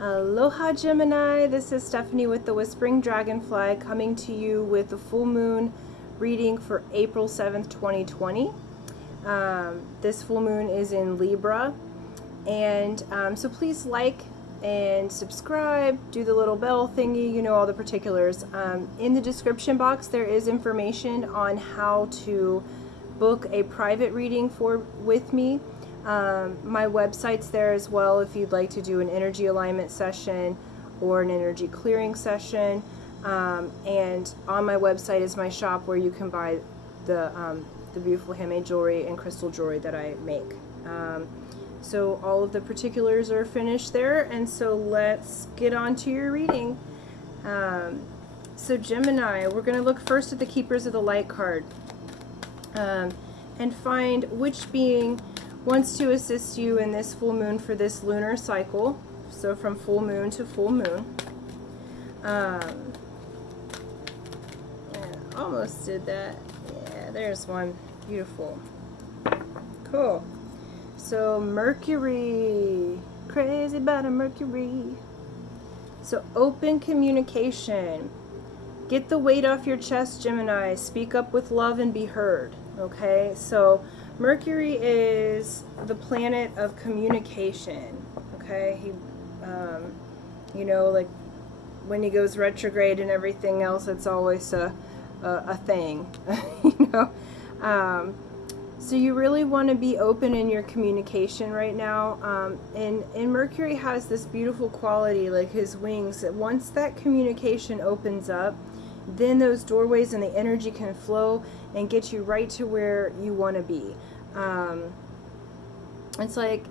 Aloha Gemini, this is Stephanie with the Whispering Dragonfly coming to you with the full moon reading for April 7th, 2020. This full moon is in Libra, and so please like and subscribe, do the little bell thingy, you know all the particulars. In the description box there is information on how to book a private reading with me. My website's there as well if you'd like to do an energy alignment session or an energy clearing session. And on my website is my shop where you can buy the beautiful handmade jewelry and crystal jewelry that I make. So all of the particulars are finished there, and so let's get on to your reading. So Gemini, we're going to look first at the Keepers of the Light card and find which being wants to assist you in this full moon for this lunar cycle, so from full moon to full moon. Almost did that. Yeah, there's one. Beautiful. Cool. So Mercury. Crazy about a Mercury. So open communication. Get the weight off your chest, Gemini. Speak up with love and be heard. Okay, so Mercury is the planet of communication. Okay, he, you know, like when he goes retrograde and everything else, it's always a thing, you know. So you really want to be open in your communication right now. And Mercury has this beautiful quality, like his wings, that once that communication opens up, then those doorways and the energy can flow and get you right to where you want to be. It's like,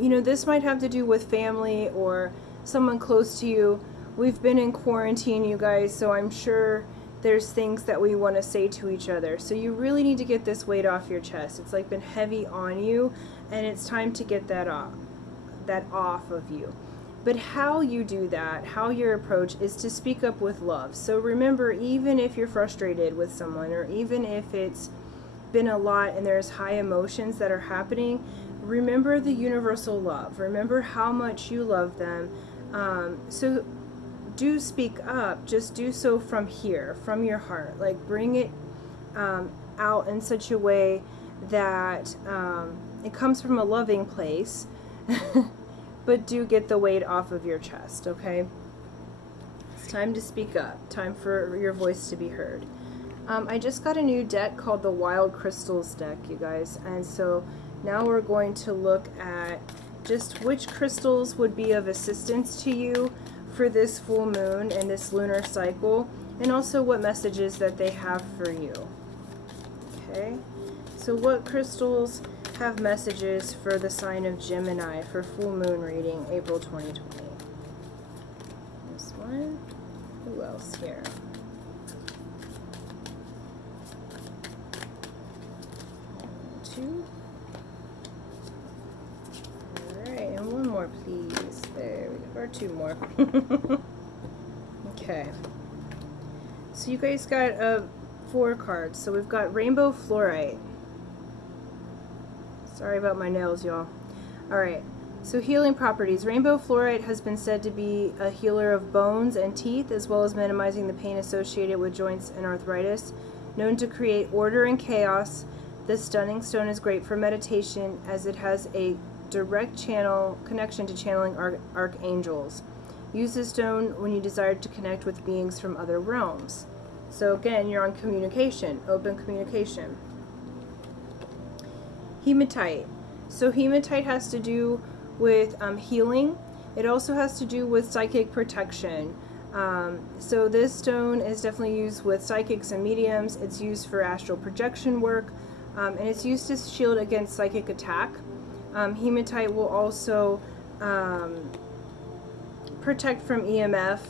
you know, this might have to do with family or someone close to you. We've been in quarantine, you guys, so I'm sure there's things that we want to say to each other. So you really need to get this weight off your chest. It's like been heavy on you, and it's time to get that off of you. But how you do that, how your approach is to speak up with love. So remember, even if you're frustrated with someone, or even if it's been a lot and there's high emotions that are happening, remember the universal love. Remember how much you love them. So do speak up. Just do so from here, from your heart. Like bring it out in such a way that it comes from a loving place. But do get the weight off of your chest, okay? It's time to speak up. Time for your voice to be heard. I just got a new deck called the Wild Crystals deck, you guys. And so now we're going to look at just which crystals would be of assistance to you for this full moon and this lunar cycle, and also what messages that they have for you. Okay? So what crystals have messages for the sign of Gemini for full moon reading April 2020? This one. Who else here? Two. Alright, and one more please. There we go. Or two more. Okay. So you guys got 4 cards. So we've got Rainbow Fluorite. Sorry about my nails, y'all. Alright, so healing properties. Rainbow fluorite has been said to be a healer of bones and teeth, as well as minimizing the pain associated with joints and arthritis. Known to create order and chaos, this stunning stone is great for meditation, as it has a direct connection to channeling archangels. Use this stone when you desire to connect with beings from other realms. So again, you're on communication, open communication. Hematite. So hematite has to do with healing. It also has to do with psychic protection. So this stone is definitely used with psychics and mediums. It's used for astral projection work, and it's used to shield against psychic attack. Hematite will also protect from EMF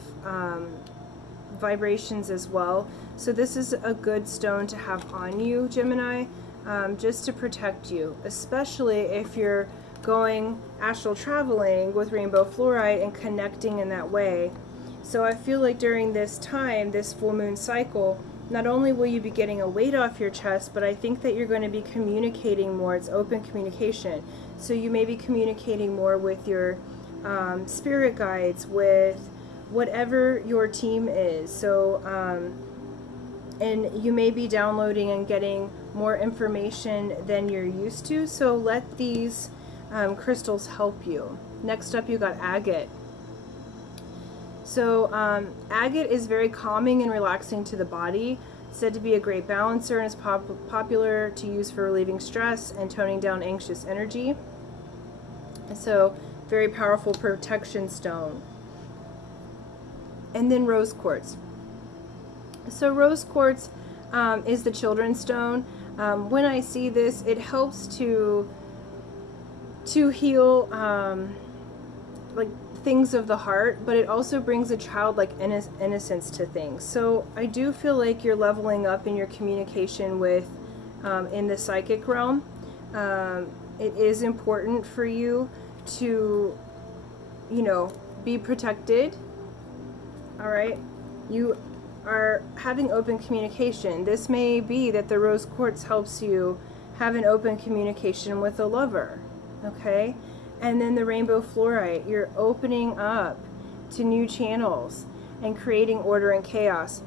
vibrations as well. So this is a good stone to have on you, Gemini. Just to protect you, especially if you're going astral traveling with rainbow fluorite and connecting in that way. So I feel like during this time, this full moon cycle, not only will you be getting a weight off your chest, but I think that you're going to be communicating more. It's open communication. So you may be communicating more with your spirit guides, with whatever your team is. So, and you may be downloading and getting more information than you're used to. So let these crystals help you. Next up, you got agate. So agate is very calming and relaxing to the body. Said to be a great balancer, and is popular to use for relieving stress and toning down anxious energy. So very powerful protection stone. And then rose quartz. So rose quartz is the children's stone. When I see this, it helps to heal like things of the heart, but it also brings a childlike innocence to things. So I do feel like you're leveling up in your communication with in the psychic realm. It is important for you to, you know, be protected. All right, you are having open communication. This may be that the rose quartz helps you have an open communication with a lover. Okay, and then the rainbow fluorite, you're opening up to new channels and creating order and chaos.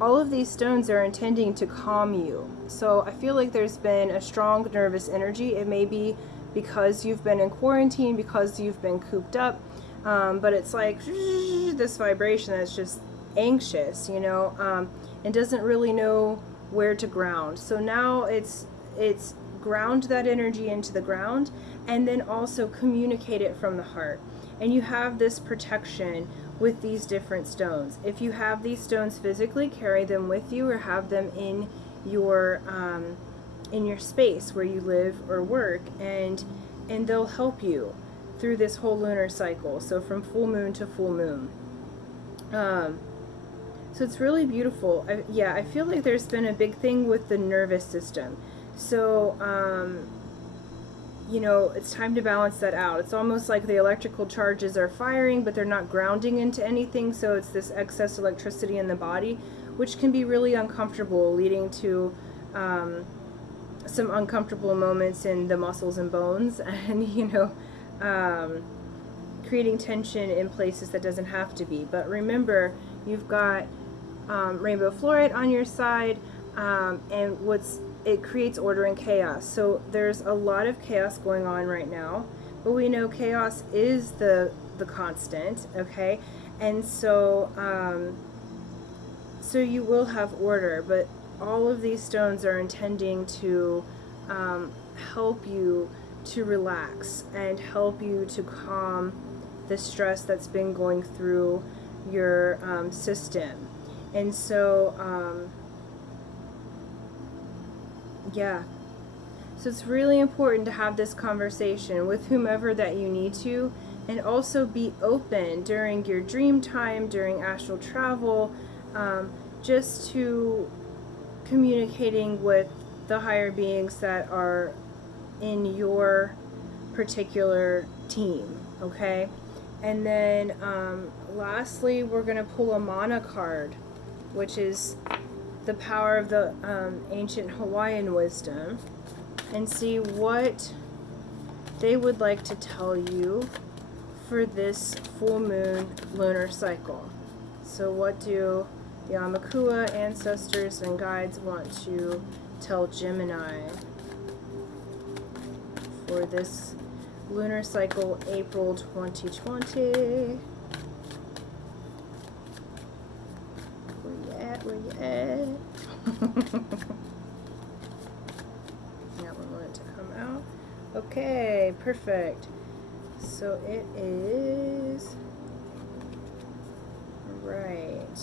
All of these stones are intending to calm you. So I feel like there's been a strong nervous energy. It may be because you've been in quarantine, because you've been cooped up, but it's like this vibration that's just anxious, you know, and doesn't really know where to ground. So now it's ground that energy into the ground, and then also communicate it from the heart. And you have this protection with these different stones. If you have these stones physically, carry them with you, or have them in your space where you live or work, and they'll help you through this whole lunar cycle. So from full moon to full moon. So it's really beautiful. I feel like there's been a big thing with the nervous system. So, you know, it's time to balance that out. It's almost like the electrical charges are firing, but they're not grounding into anything. So it's this excess electricity in the body, which can be really uncomfortable, leading to some uncomfortable moments in the muscles and bones, and, you know, creating tension in places that doesn't have to be. But remember, you've got rainbow fluorite on your side, and it creates order and chaos. So there's a lot of chaos going on right now, but we know chaos is the constant, okay? And so so you will have order, but all of these stones are intending to help you to relax and help you to calm the stress that's been going through your system. And so yeah, so it's really important to have this conversation with whomever that you need to, and also be open during your dream time, during astral travel, just to communicating with the higher beings that are in your particular team, okay? And then lastly, we're going to pull a mana card, which is the power of the ancient Hawaiian wisdom, and see what they would like to tell you for this full moon lunar cycle. So what do the Amakua ancestors and guides want to tell Gemini for this lunar cycle, April 2020? Where you at? Now we want it to come out. Okay, perfect. So it is right.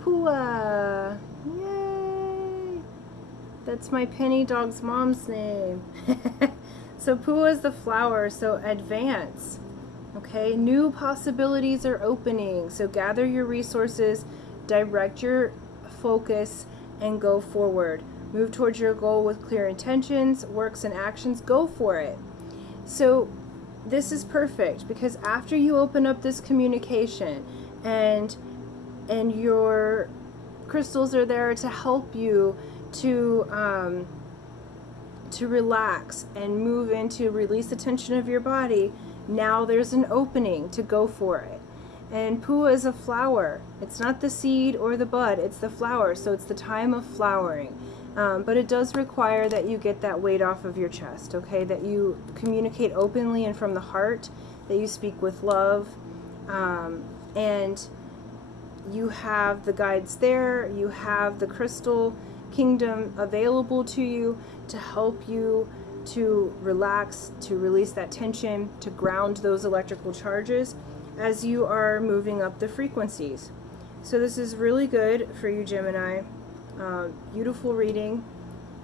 Pua! Yay! That's my penny dog's mom's name. So Pua is the flower, so advance. Okay, new possibilities are opening. So gather your resources, direct your focus, and go forward. Move towards your goal with clear intentions, works, and actions. Go for it. So this is perfect, because after you open up this communication, and your crystals are there to help you to relax and move into release the tension of your body, now there's an opening to go for it. And pua is a flower. It's not the seed or the bud, it's the flower. So it's the time of flowering. But it does require that you get that weight off of your chest, okay? That you communicate openly and from the heart, that you speak with love. And you have the guides there, you have the crystal kingdom available to you to help you to relax, to release that tension, to ground those electrical charges as you are moving up the frequencies. So this is really good for you, Gemini. Beautiful reading.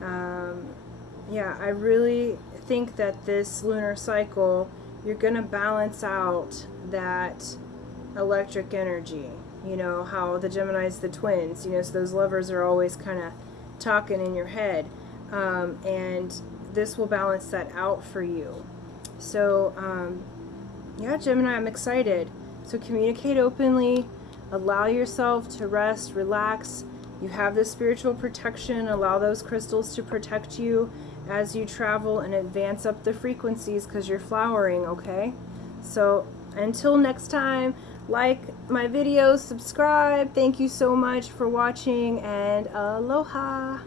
Yeah, I really think that this lunar cycle, you're going to balance out that electric energy. You know, how the Gemini's the twins, you know, so those lovers are always kind of talking in your head. And this will balance that out for you. So, yeah, Gemini, I'm excited. So communicate openly, allow yourself to rest, relax. You have this spiritual protection. Allow those crystals to protect you as you travel and advance up the frequencies because you're flowering, okay? So until next time, like my videos, subscribe. Thank you so much for watching, and aloha.